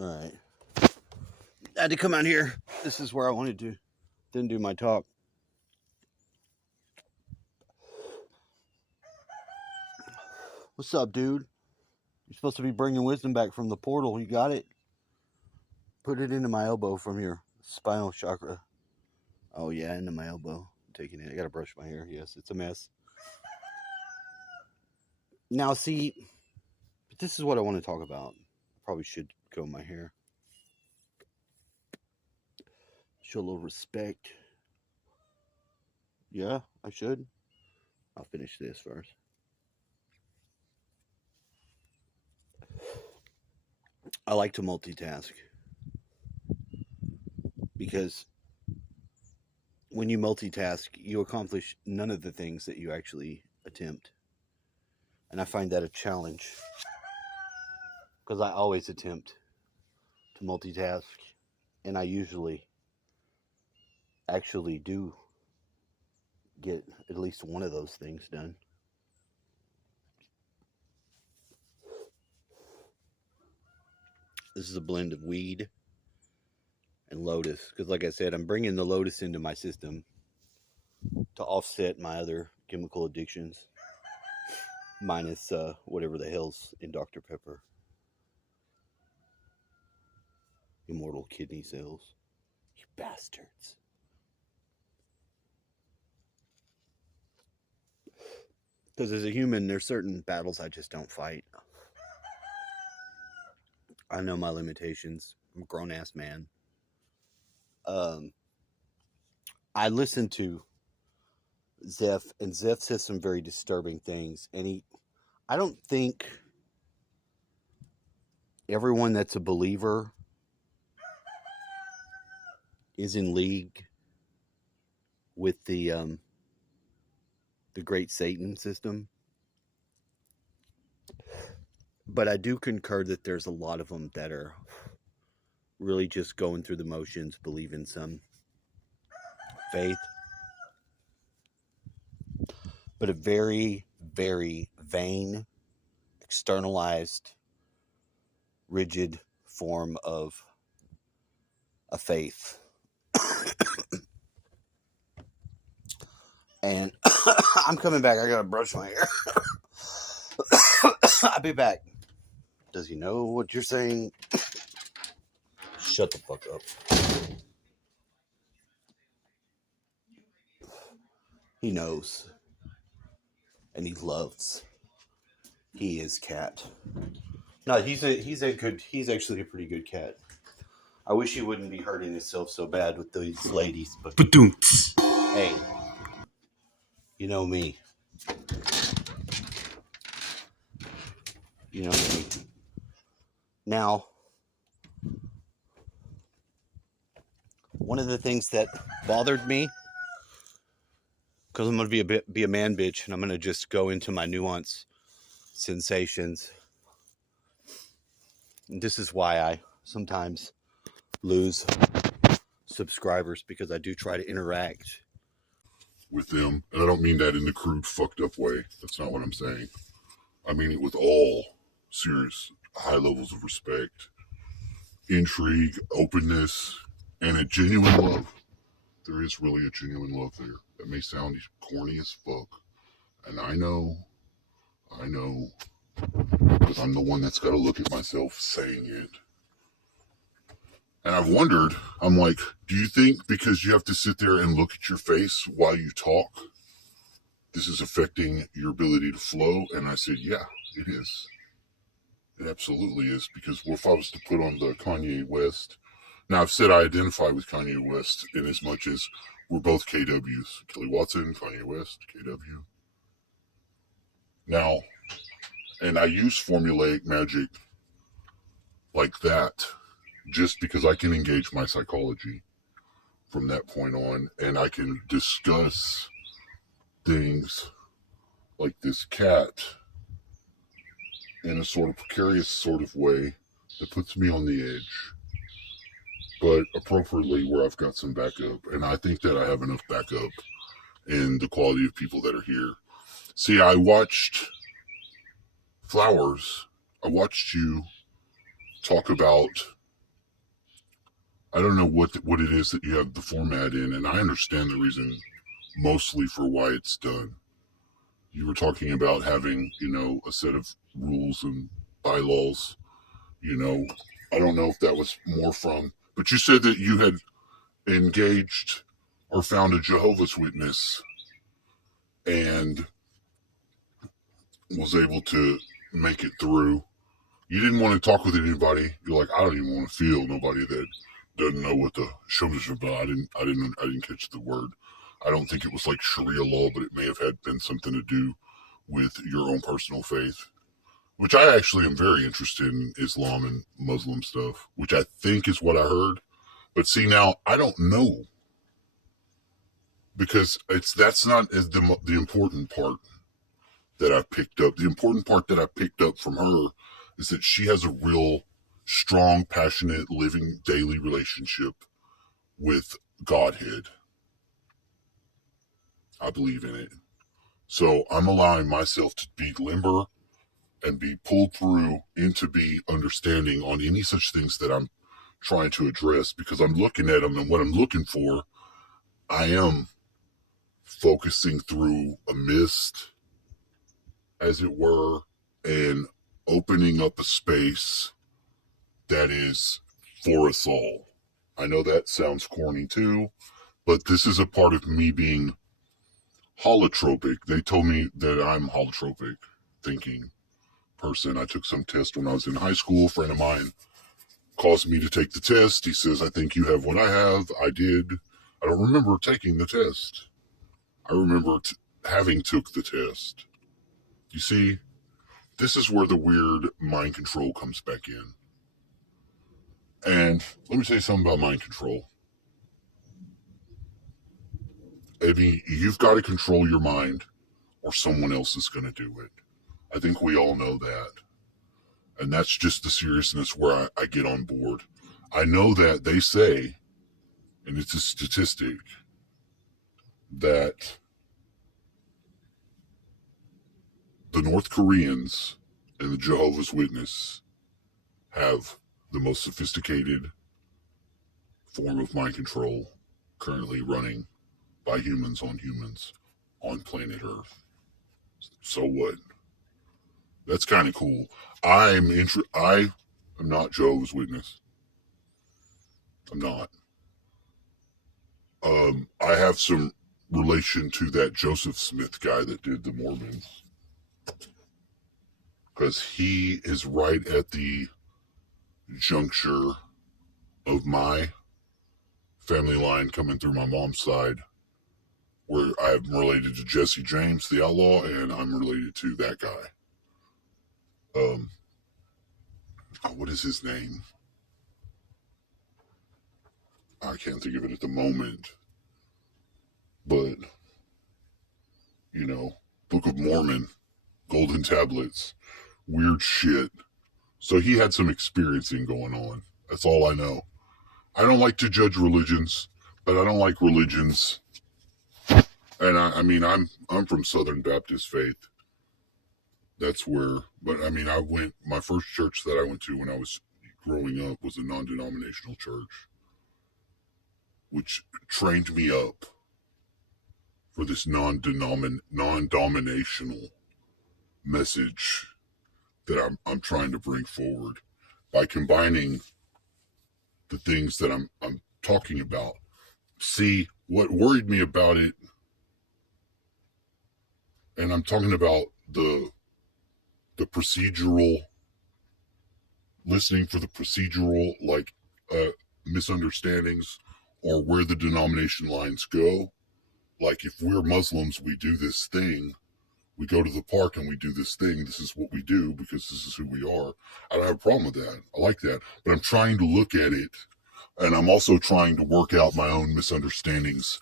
Alright. I had to come out here. This is where I wanted to then do my talk. What's up, dude? You're supposed to be bringing wisdom back from the portal. You got it? Put it into my elbow from your spinal chakra. Oh, yeah, into my elbow. I'm taking it. I gotta brush my hair. Yes, it's a mess. Now, see, this is what I want to talk about. I probably should comb my hair. Show a little respect. Yeah, I should. I'll finish this first. I like to multitask because when you multitask, you accomplish none of the things that you actually attempt. And I find that a challenge because I always attempt to multitask, and I usually actually do get at least one of those things done. This is a blend of weed and lotus because, like I said, I'm bringing the lotus into my system to offset my other chemical addictions, minus whatever the hell's in Dr. Pepper. Immortal kidney cells. You bastards. Because as a human, there's certain battles I just don't fight. I know my limitations. I'm a grown-ass man. I listen to Zeph, and Zeph says some very disturbing things. And I don't think everyone that's a believer is in league with the great Satan system. But I do concur that there's a lot of them that are really just going through the motions, believe in some faith. But a very, very vain, externalized, rigid form of a faith. And I'm coming back. I gotta brush my hair. I'll be back. Does he know what you're saying? Shut the fuck up. He knows. And he loves. He is cat. No, he's actually a pretty good cat. I wish he wouldn't be hurting himself so bad with these ladies, but hey, you know me. You know me. Now, one of the things that bothered me, because I'm going to be a man bitch, and I'm going to just go into my nuance sensations. And this is why I sometimes lose subscribers, because I do try to interact with them. And I don't mean that in the crude, fucked up way. That's not what I'm saying. I mean it with all serious, high levels of respect, intrigue, openness, and a genuine love. There is really a genuine love there. That may sound corny as fuck. And I know, because I'm the one that's got to look at myself saying it. And I've wondered, I'm like, do you think because you have to sit there and look at your face while you talk, this is affecting your ability to flow? And I said, yeah, it is. It absolutely is. Because if I was to put on the Kanye West, now I've said I identify with Kanye West in as much as we're both KWs. Kelly Watson, Kanye West, KW. Now, and I use formulaic magic like that just because I can engage my psychology from that point on, and I can discuss things like this cat in a sort of precarious sort of way that puts me on the edge, but appropriately where I've got some backup. And I think that I have enough backup in the quality of people that are here. See, I watched Flowers. I watched you talk about I don't know what it is that you have the format in, and I understand the reason mostly for why it's done. You were talking about having, a set of rules and bylaws, you know. I don't know if that was more from, but you said that you had engaged or found a Jehovah's Witness and was able to make it through. You didn't want to talk with anybody. You're like, I don't even want to feel nobody that doesn't know what the show is about. I didn't catch the word. I don't think it was like Sharia law, but it may have had been something to do with your own personal faith, which I actually am very interested in Islam and Muslim stuff, which I think is what I heard. But see, now I don't know because that's not as the important part that I picked up. The important part that I picked up from her is that she has a real strong, passionate, living daily relationship with Godhead. I believe in it. So I'm allowing myself to be limber and be pulled through into be understanding on any such things that I'm trying to address, because I'm looking at them, and what I'm looking for, I am focusing through a mist, as it were, and opening up a space that is for us all. I know that sounds corny too, but this is a part of me being holotropic. They told me that I'm holotropic thinking person. I took some test when I was in high school. A friend of mine caused me to take the test. He says, I think you have what I have. I did. I don't remember taking the test. I remember having took the test. You see, this is where the weird mind control comes back in. And let me tell you something about mind control. I mean, you've got to control your mind or someone else is going to do it. I think we all know that. And that's just the seriousness where I get on board. I know that they say, and it's a statistic, that the North Koreans and the Jehovah's Witness have the most sophisticated form of mind control currently running by humans on planet Earth. So what? That's kind of cool. I am not Jehovah's Witness. I'm not. I have some relation to that Joseph Smith guy that did the Mormons, because he is right at the juncture of my family line coming through my mom's side, where I'm related to Jesse James, the outlaw, and I'm related to that guy. What is his name? I can't think of it at the moment, but Book of Mormon, golden tablets, weird shit. So he had some experiencing going on. That's all I know. I don't like to judge religions, but I don't like religions. And I mean, I'm from Southern Baptist faith. That's where, but I mean, my first church that I went to when I was growing up was a non-denominational church, which trained me up for this non-dominational message that I'm trying to bring forward by combining the things that I'm talking about. See, what worried me about it, and I'm talking about the procedural, listening for the procedural, like, misunderstandings or where the denomination lines go. Like, if we're Muslims, we do this thing. We go to the park and we do this thing. This is what we do because this is who we are. I don't have a problem with that. I like that. But I'm trying to look at it, and I'm also trying to work out my own misunderstandings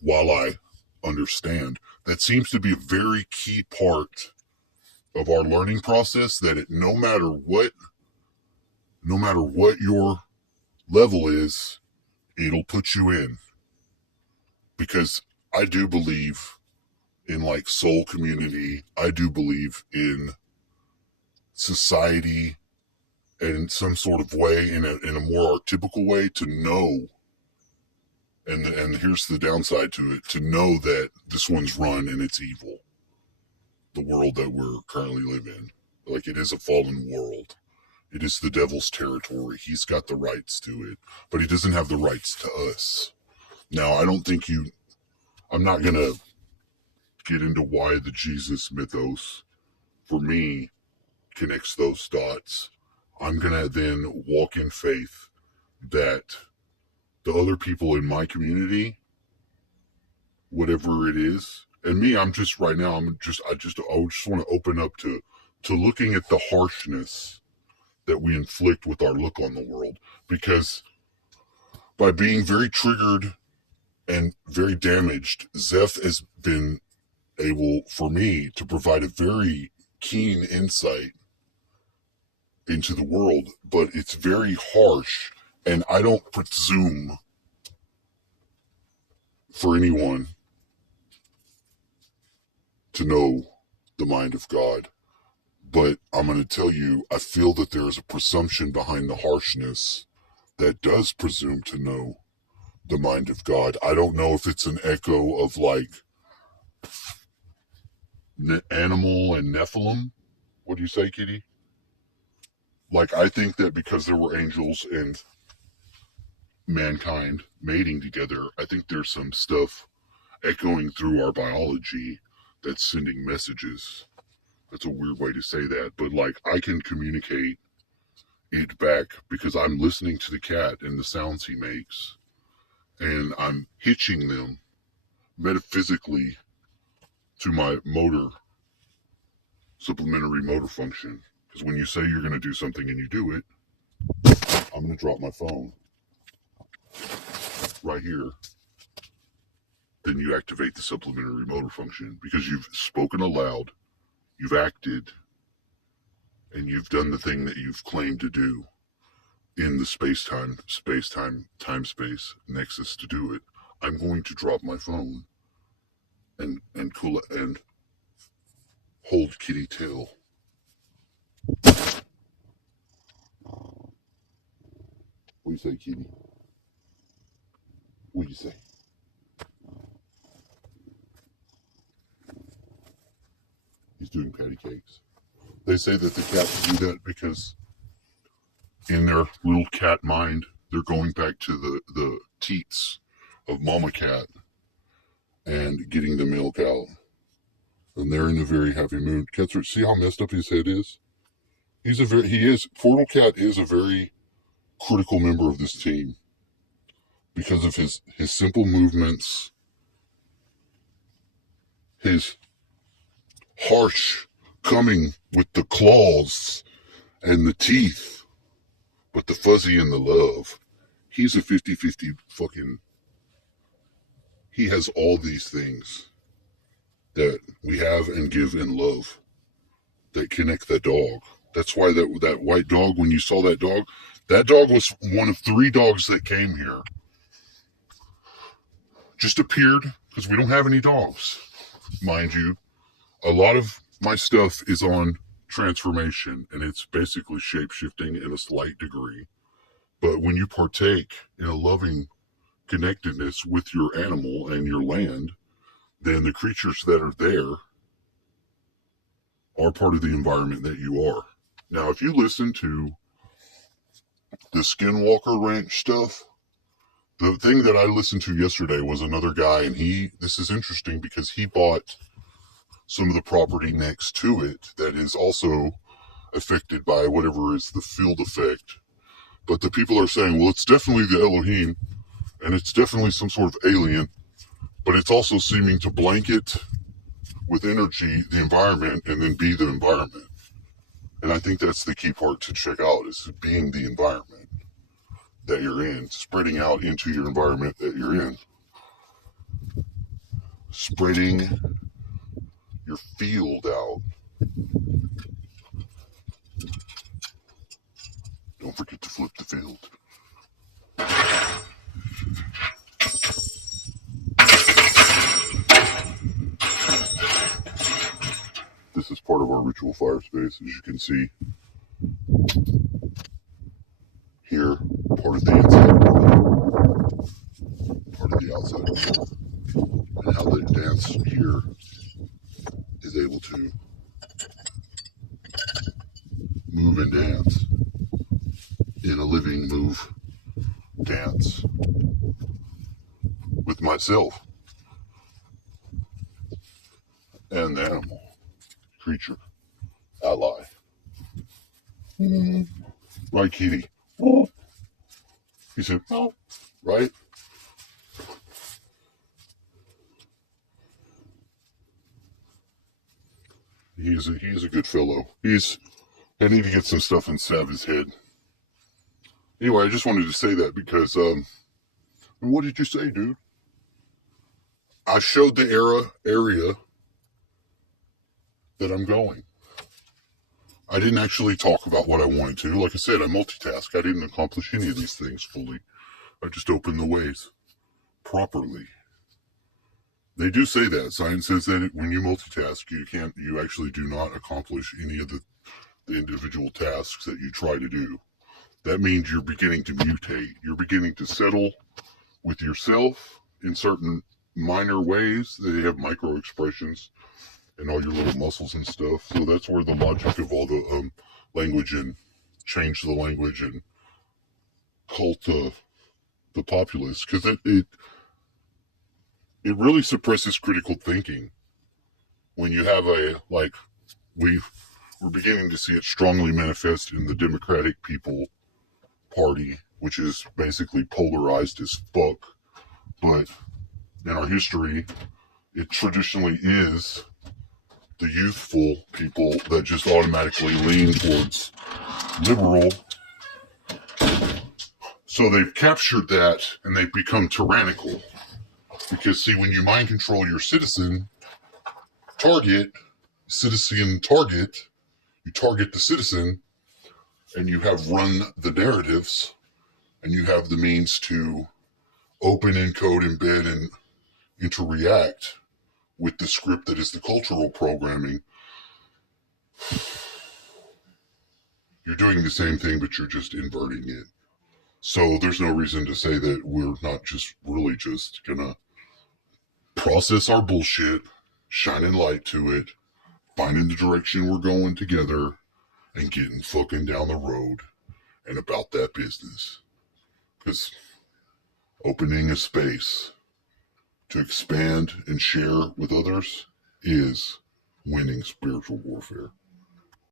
while I understand. That seems to be a very key part of our learning process, that no matter what your level is, it'll put you in. Because I do believe in like soul community. I do believe in society in some sort of way, in a more archetypical way, to know. And here's the downside to it: to know that this one's run and it's evil. The world that we're currently living in, like, it is a fallen world. It is the devil's territory. He's got the rights to it, but he doesn't have the rights to us. Now, I don't think I'm not going to get into why the Jesus mythos, for me, connects those dots. I'm going to then walk in faith that the other people in my community, whatever it is, and me, I'm just right now, I just want to open up to looking at the harshness that we inflict with our look on the world, because by being very triggered and very damaged, Zeph has been able, for me, to provide a very keen insight into the world, but it's very harsh, and I don't presume for anyone to know the mind of God. But I'm going to tell you, I feel that there is a presumption behind the harshness that does presume to know the mind of God. I don't know if it's an echo of, like, animal and Nephilim. What do you say, Kitty? Like, I think that because there were angels and mankind mating together, I think there's some stuff echoing through our biology that's sending messages. That's a weird way to say that, but, like, I can communicate it back because I'm listening to the cat and the sounds he makes, and I'm hitching them metaphysically to my supplementary motor function. Because when you say you're going to do something and you do it, I'm going to drop my phone right here. Then you activate the supplementary motor function because you've spoken aloud, you've acted, and you've done the thing that you've claimed to do in the time-space nexus to do it. I'm going to drop my phone and hold Kitty tail. What do you say, Kitty? What do you say? He's doing patty cakes. They say that the cats do that because in their little cat mind, they're going back to the teats of mama cat and getting the milk out. And they're in a very happy mood. Ketzer, see how messed up his head is? Portal Cat is a very critical member of this team because of his simple movements, his harsh coming with the claws and the teeth, but the fuzzy and the love. He's a 50-50 fucking... He has all these things that we have and give in love that connect the dog. That's why that white dog, when you saw that dog was one of 3 dogs that came here. Just appeared because we don't have any dogs. Mind you, a lot of my stuff is on transformation, and it's basically shape-shifting in a slight degree. But when you partake in a loving connectedness with your animal and your land, then the creatures that are there are part of the environment that you are. Now, if you listen to the Skinwalker Ranch stuff, the thing that I listened to yesterday was another guy, and this is interesting because he bought some of the property next to it that is also affected by whatever is the field effect. But the people are saying, well, it's definitely the Elohim, and it's definitely some sort of alien, but it's also seeming to blanket with energy the environment and then be the environment. And I think that's the key part to check out, is being the environment that you're in, spreading out into your environment that you're in. Spreading your field out. Don't forget to flip the field. This is part of our ritual fire space, as you can see. here, part of the inside world, part of the outside world, and how the dance here is able to move and dance in a living move dance with myself and the animal, creature, ally. Right, Kitty? He said, oh, right? He is a good fellow. I need to get some stuff inside of his head. Anyway, I just wanted to say that because, what did you say, dude? I showed the area that I'm going. I didn't actually talk about what I wanted to. Like I said, I multitask. I didn't accomplish any of these things fully. I just opened the ways properly. They do say that. Science says that when you multitask, you actually do not accomplish any of the individual tasks that you try to do. That means you're beginning to mutate. You're beginning to settle with yourself in certain minor ways. They have micro expressions and all your little muscles and stuff. So that's where the logic of all the language and change the language and cult the populace, because it really suppresses critical thinking when you have we're beginning to see it strongly manifest in the Democratic People Party, which is basically polarized as fuck. But in our history, it traditionally is the youthful people that just automatically lean towards liberal. So they've captured that and they've become tyrannical. Because, see, when you mind control your citizen target, you target the citizen, and you have run the narratives, and you have the means to open, encode, embed, and interact with the script that is the cultural programming. You're doing the same thing, but you're just inverting it. So there's no reason to say that we're not just really just gonna process our bullshit, shining light to it, finding the direction we're going together, and getting fucking down the road and about that business. Because opening a space to expand and share with others is winning spiritual warfare.